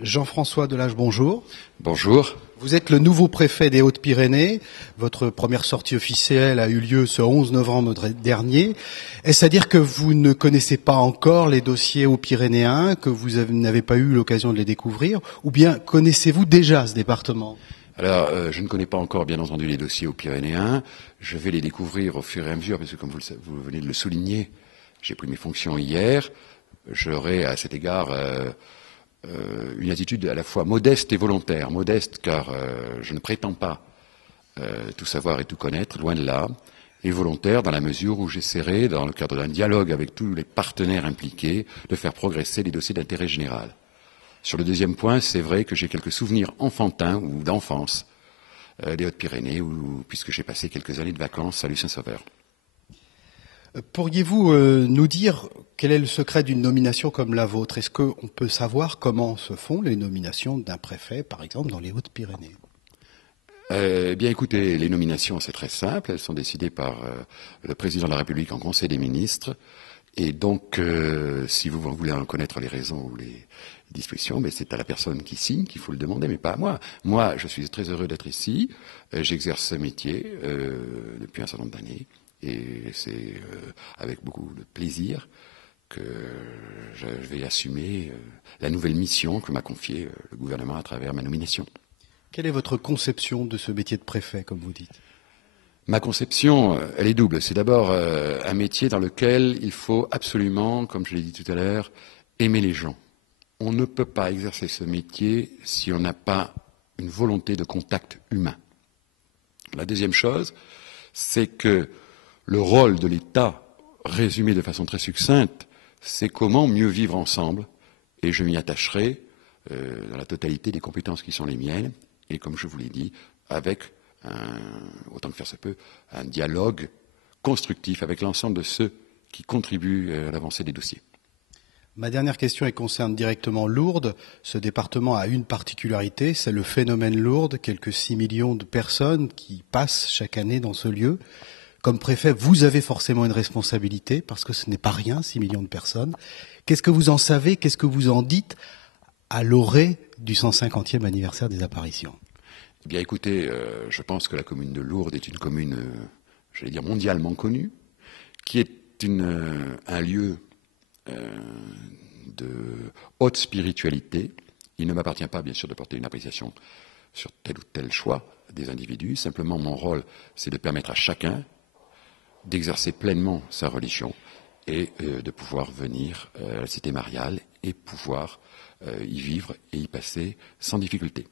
Jean-François Delage, bonjour. Bonjour. Vous êtes le nouveau préfet des Hautes-Pyrénées. Votre première sortie officielle a eu lieu ce 11 novembre dernier. Est-ce à dire que vous ne connaissez pas encore les dossiers haut-pyrénéens, que vous n'avez pas eu l'occasion de les découvrir, ou bien connaissez-vous déjà ce département ? Alors, je ne connais pas encore, bien entendu, les dossiers haut-pyrénéens. Je vais les découvrir au fur et à mesure, parce que, comme vous venez de le souligner, j'ai pris mes fonctions hier. J'aurai, à cet égard, une attitude à la fois modeste et volontaire. Modeste, car je ne prétends pas tout savoir et tout connaître, loin de là. Et volontaire, dans la mesure où j'essaierai, dans le cadre d'un dialogue avec tous les partenaires impliqués, de faire progresser les dossiers d'intérêt général. Sur le deuxième point, c'est vrai que j'ai quelques souvenirs enfantins ou d'enfance des Hautes-Pyrénées, puisque j'ai passé quelques années de vacances à Lucin-Sauveur. Pourriez-vous nous dire quel est le secret d'une nomination comme la vôtre ? Est-ce qu'on peut savoir comment se font les nominations d'un préfet, par exemple, dans les Hautes-Pyrénées ? Bien écoutez, les nominations, c'est très simple. Elles sont décidées par le président de la République en Conseil des ministres. Et donc, si vous voulez en connaître les raisons ou les dispositions, mais c'est à la personne qui signe qu'il faut le demander, mais pas à moi. Moi, je suis très heureux d'être ici. J'exerce ce métier depuis un certain nombre d'années. Et c'est avec beaucoup de plaisir que je vais assumer la nouvelle mission que m'a confiée le gouvernement à travers ma nomination. Quelle est votre conception de ce métier de préfet, comme vous dites ? Ma conception, elle est double. C'est d'abord un métier dans lequel il faut absolument, comme je l'ai dit tout à l'heure, aimer les gens. On ne peut pas exercer ce métier si on n'a pas une volonté de contact humain. La deuxième chose, c'est que le rôle de l'État, résumé de façon très succincte, c'est comment mieux vivre ensemble, et je m'y attacherai dans la totalité des compétences qui sont les miennes, et comme je vous l'ai dit, avec, autant que faire se peut, un dialogue constructif avec l'ensemble de ceux qui contribuent à l'avancée des dossiers. Ma dernière question concerne directement Lourdes. Ce département a une particularité, c'est le phénomène Lourdes, quelques 6 millions de personnes qui passent chaque année dans ce lieu. Comme préfet, vous avez forcément une responsabilité, parce que ce n'est pas rien, 6 millions de personnes. Qu'est-ce que vous en savez, qu'est-ce que vous en dites à l'orée du 150e anniversaire des apparitions ? Eh bien écoutez, je pense que la commune de Lourdes est une commune, j'allais dire mondialement connue, qui est un lieu de haute spiritualité. Il ne m'appartient pas, bien sûr, de porter une appréciation sur tel ou tel choix des individus. Simplement, mon rôle, c'est de permettre à chacun d'exercer pleinement sa religion et de pouvoir venir à la cité mariale et pouvoir y vivre et y passer sans difficulté.